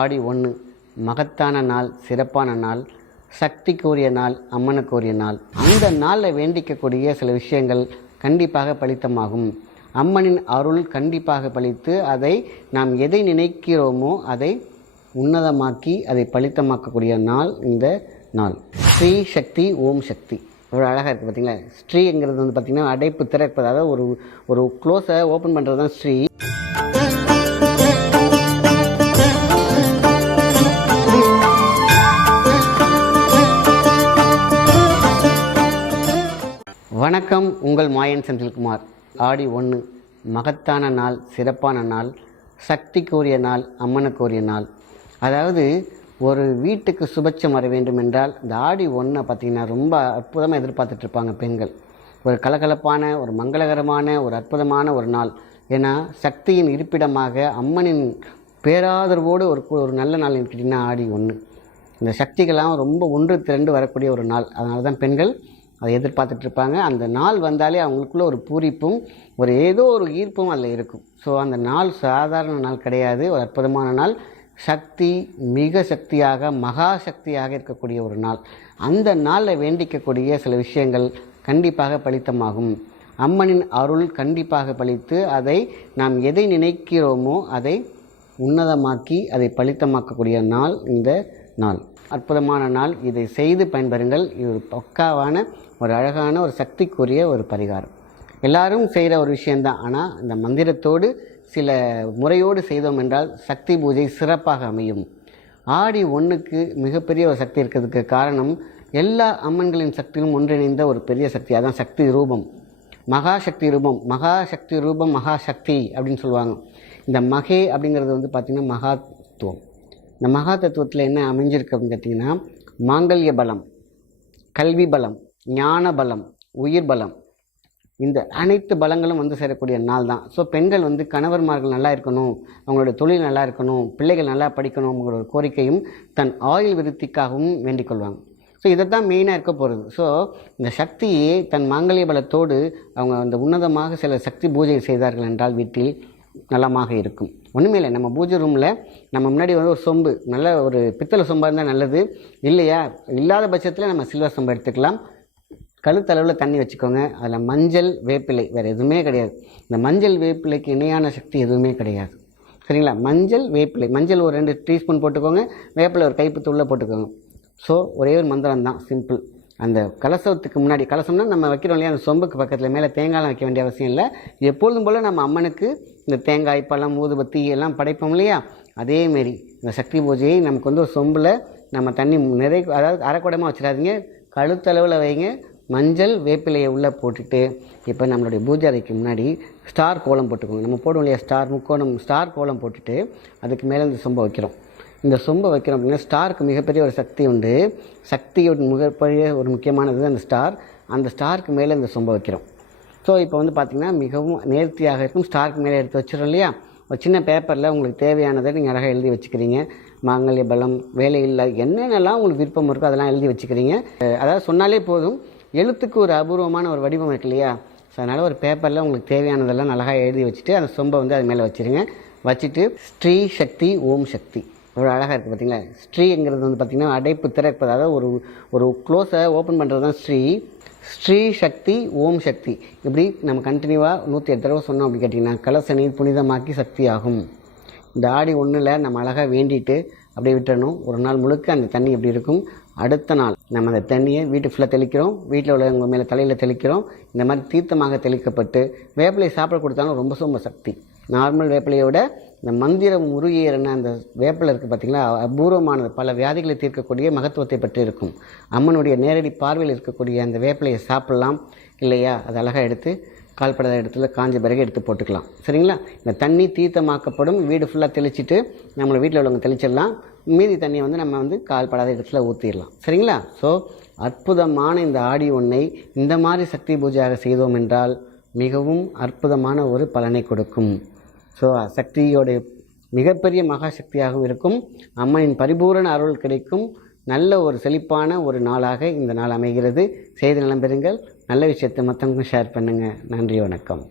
ஆடி 1 மகத்தான நாள், சிறப்பான நாள், சக்திக்குரிய நாள், அம்மனுக்குரிய நாள். அந்த நாளில் வேண்டிக்கக்கூடிய சில விஷயங்கள் கண்டிப்பாக பலித்தமாகும். அம்மனின் அருள் கண்டிப்பாக பலித்து அதை நாம் எதை நினைக்கிறோமோ அதை உன்னதமாக்கி அதை பலித்தமாக்கக்கூடிய நாள் இந்த நாள். ஸ்ரீ சக்தி ஓம் சக்தி இவ்வளோ அழகாக இருக்குது பார்த்தீங்களா. ஸ்ரீங்கிறது வந்து பார்த்திங்கன்னா அடைப்பு திறப்பது, அதாவது ஒரு க்ளோஸை ஓப்பன் பண்ணுறது தான் ஸ்ரீ. வணக்கம், உங்கள் மாயன் செந்தில்குமார். ஆடி 1 மகத்தான நாள், சிறப்பான நாள், சக்திக்குரிய நாள், அம்மனுக்குரிய நாள். அதாவது ஒரு வீட்டுக்கு சுபட்சம் வர வேண்டும் என்றால் இந்த ஆடி 1 பார்த்திங்கன்னா ரொம்ப அற்புதமாக எதிர்பார்த்துட்ருப்பாங்க பெண்கள். ஒரு கலகலப்பான, ஒரு மங்களகரமான, ஒரு அற்புதமான ஒரு நாள். ஏன்னா சக்தியின் இருப்பிடமாக அம்மனின் பேராதரவோடு ஒரு நல்ல நாள் கேட்டிங்கன்னா ஆடி 1. இந்த சக்திகள்லாம் ரொம்ப ஒன்று திரண்டு வரக்கூடிய ஒரு நாள். அதனால தான் பெண்கள் அதை எதிர்பார்த்துட்ருப்பாங்க. அந்த நாள் வந்தாலே அவங்களுக்குள்ள ஒரு பூரிப்பும் ஏதோ ஒரு ஈர்ப்பும் அதில் இருக்கும். ஸோ அந்த நாள் சாதாரண நாள் கிடையாது, ஒரு அற்புதமான நாள். சக்தி மிக சக்தியாக, மகா சக்தியாக இருக்கக்கூடிய ஒரு நாள். அந்த நாளில் வேண்டிக்கக்கூடிய சில விஷயங்கள் கண்டிப்பாக பலித்தமாகும். அம்மனின் அருள் கண்டிப்பாக பலித்து அதை நாம் எதை நினைக்கிறோமோ அதை உன்னதமாக்கி அதை பலித்தமாக்கக்கூடிய நாள் இந்த நாள். அற்புதமான நாள். இதை செய்து பயன்பெறுங்கள். இது ஒரு பக்காவான, ஒரு அழகான, ஒரு சக்திக்குரிய ஒரு பரிகாரம். எல்லாரும் செய்கிற ஒரு விஷயந்தான். ஆனால் இந்த மந்திரத்தோடு சில முறையோடு செய்தோம் என்றால் சக்தி பூஜை சிறப்பாக அமையும். ஆடி 1க்கு மிகப்பெரிய ஒரு சக்தி இருக்கிறதுக்கு காரணம் எல்லா அம்மன்களின் சக்தியும் ஒன்றிணைந்த ஒரு பெரிய சக்தி. அதான் சக்தி ரூபம், மகாசக்தி ரூபம். மகாசக்தி ரூபம், மகாசக்தி அப்படின்னு சொல்லுவாங்க. இந்த மகே அப்படிங்கிறது வந்து பார்த்திங்கன்னா மகாத்துவம். இந்த மகா தத்துவத்தில் என்ன அமைஞ்சிருக்கு அப்படின்னு கேட்டிங்கன்னா மாங்கல்ய பலம், கல்வி பலம், ஞான பலம், உயிர் பலம், இந்த அனைத்து பலங்களும் வந்து சேரக்கூடிய நாள் தான். ஸோ பெண்கள் வந்து கணவர்மார்கள் நல்லா இருக்கணும், அவங்களோட தொழில் நல்லா இருக்கணும், பிள்ளைகள் நல்லா படிக்கணும் அவங்களோட ஒரு கோரிக்கையும் தன் ஆயுள் விருத்திக்காகவும் வேண்டிக் கொள்வாங்க. ஸோ இதை தான் மெயினாக இருக்க போகிறது. ஸோ இந்த சக்தியை தன் மாங்கல்ய பலத்தோடு அவங்க அந்த உன்னதமாக சில சக்தி பூஜை செய்தார்கள் என்றால் வீட்டில் நலமாக இருக்கும். ஒன்றுமே இல்லை, நம்ம பூஜை ரூமில் நம்ம முன்னாடி வந்து ஒரு சொம்பு, நல்ல ஒரு பித்தளை சொம்பாக இருந்தால் நல்லது. இல்லையா, இல்லாத பட்சத்தில் நம்ம சில்வர் சொம்பு எடுத்துக்கலாம். கழுத்தளவில் தண்ணி வச்சுக்கோங்க. அதில் மஞ்சள், வேப்பிலை, வேறு எதுவுமே கிடையாது. இந்த மஞ்சள் வேப்பிலைக்கு இணையான சக்தி எதுவுமே கிடையாது. சரிங்களா. மஞ்சள், வேப்பிலை. மஞ்சள் ஒரு 2 டீஸ்பூன் போட்டுக்கோங்க, வேப்பிலை ஒரு கைப்பத்து உள்ளே போட்டுக்கோங்க. ஸோ ஒரே ஒரு மந்திரம் தான், சிம்பிள். அந்த கலசத்துக்கு முன்னாடி, கலசம்னா நம்ம வைக்கிறோம் இல்லையா, அந்த சொம்புக்கு பக்கத்தில் மேலே தேங்காய்லாம் வைக்க வேண்டிய அவசியம் இல்லை. எப்பொழுதும் போல் நம்ம அம்மனுக்கு இந்த தேங்காய், பழம், ஊதுபத்தி எல்லாம் படைப்போம் இல்லையா, அதேமாரி இந்த சக்தி பூஜையை நமக்கு வந்து ஒரு சொம்பில் நம்ம தண்ணி அதாவது அரைக்குடமாக வச்சிடாதீங்க, கழுத்தளவில் வைங்க. மஞ்சள், வேப்பிலையை உள்ளே போட்டுட்டு இப்போ நம்மளுடைய பூஜை அறைக்கு முன்னாடி ஸ்டார் கோலம் போட்டுக்கோங்க. நம்ம போடுவோம் இல்லையா ஸ்டார், முக்கோணம் ஸ்டார் கோலம் போட்டுட்டு அதுக்கு மேலே இந்த சொம்பை வைக்கிறோம். இந்த சொம்பை வைக்கிறோம் அப்படின்னா ஸ்டாருக்கு மிகப்பெரிய ஒரு சக்தி உண்டு. சக்தியோட மிகப்பெரிய ஒரு முக்கியமானது அந்த ஸ்டார். அந்த ஸ்டாருக்கு மேலே இந்த சொம்பை வைக்கிறோம். ஸோ இப்போ வந்து பார்த்திங்கன்னா மிகவும் நேர்த்தியாக இருக்கும். ஸ்டாருக்கு மேலே எடுத்து வச்சிடறோம் இல்லையா, ஒரு சின்ன பேப்பரில் உங்களுக்கு தேவையானதை நீங்கள் அழகாக எழுதி வச்சுக்கிறீங்க. மாங்கல்ய பலம், வேலையில் என்னென்னலாம் உங்களுக்கு விருப்பம் இருக்கோ அதெல்லாம் எழுதி வச்சுக்கிறீங்க. அதாவது சொன்னாலே போதும், எழுத்துக்கு ஒரு அபூர்வமான ஒரு வடிவம் இருக்கு இல்லையா. ஸோ அதனால் ஒரு பேப்பரில் உங்களுக்கு தேவையானதெல்லாம் அழகாக எழுதி வச்சுட்டு அந்த சொம்பை வந்து அது மேலே வச்சுருங்க. வச்சுட்டு ஸ்ரீ சக்தி ஓம் சக்தி இவ்வளோ அழகாக இருக்குது பார்த்தீங்களா. ஸ்ரீங்கிறது வந்து பார்த்திங்கன்னா அடைப்பு திறப்பது, அதாவது ஒரு க்ளோஸை ஓப்பன் பண்ணுறது தான் ஸ்ரீ. ஸ்ரீ சக்தி ஓம் சக்தி இப்படி நம்ம கண்டினியூவாக 108 தடவை சொன்னோம் அப்படி கேட்டிங்கன்னா கலச நீர் புனிதமாக்கி சக்தி ஆகும். இந்த ஆடி 1 நம்ம அழகாக வேண்டிட்டு அப்படியே விட்டுறணும். ஒரு நாள் முழுக்க அந்த தண்ணி எப்படி இருக்கும். அடுத்த நாள் நம்ம அந்த தண்ணியை வீட்டு ஃபுல்லாக தெளிக்கிறோம், வீட்டில் உள்ளவங்க மேலே தலையில் தெளிக்கிறோம். இந்த மாதிரி தீர்த்தமாக தெளிக்கப்பட்டு வேப்பிலை சாப்பிட கொடுத்தாலும் ரொம்ப ரொம்ப சக்தி. நார்மல் வேப்பிலையோட இந்த மந்திரம் முருகேறன அந்த வேப்பிலை இருக்குது பார்த்திங்களா, அபூர்வமானது, பல வியாதிகளை தீர்க்கக்கூடிய மகத்துவத்தை பற்றி இருக்கும். அம்மனுடைய நேரடி பார்வையில் இருக்கக்கூடிய அந்த வேப்பிலையை சாப்பிட்லாம் இல்லையா. அது அழகாக எடுத்து கால்படாத இடத்துல காஞ்ச பிறகு எடுத்து போட்டுக்கலாம். சரிங்களா. இந்த தண்ணி தீர்த்தமாக்கப்படும். வீடு ஃபுல்லாக தெளிச்சிட்டு நம்மளை வீட்டில் உள்ளவங்க தெளிச்சிடலாம். மீதி தண்ணியை வந்து நம்ம வந்து கால்படாத இடத்துல ஊற்றிடலாம். சரிங்களா. ஸோ அற்புதமான இந்த ஆடி 1 இந்த மாதிரி சக்தி பூஜையாக செய்தோம் என்றால் மிகவும் அற்புதமான ஒரு பலனை கொடுக்கும். ஸோ சக்தியோடைய மிகப்பெரிய மகாசக்தியாகவும் இருக்கும். அம்மனின் பரிபூரண அருள் கிடைக்கும். நல்ல ஒரு செழிப்பான ஒரு நாளாக இந்த நாள் அமைகிறது. செய்து நலம் பெறுங்கள். நல்ல விஷயத்தை மற்றவங்களுக்கும் ஷேர் பண்ணுங்கள். நன்றி, வணக்கம்.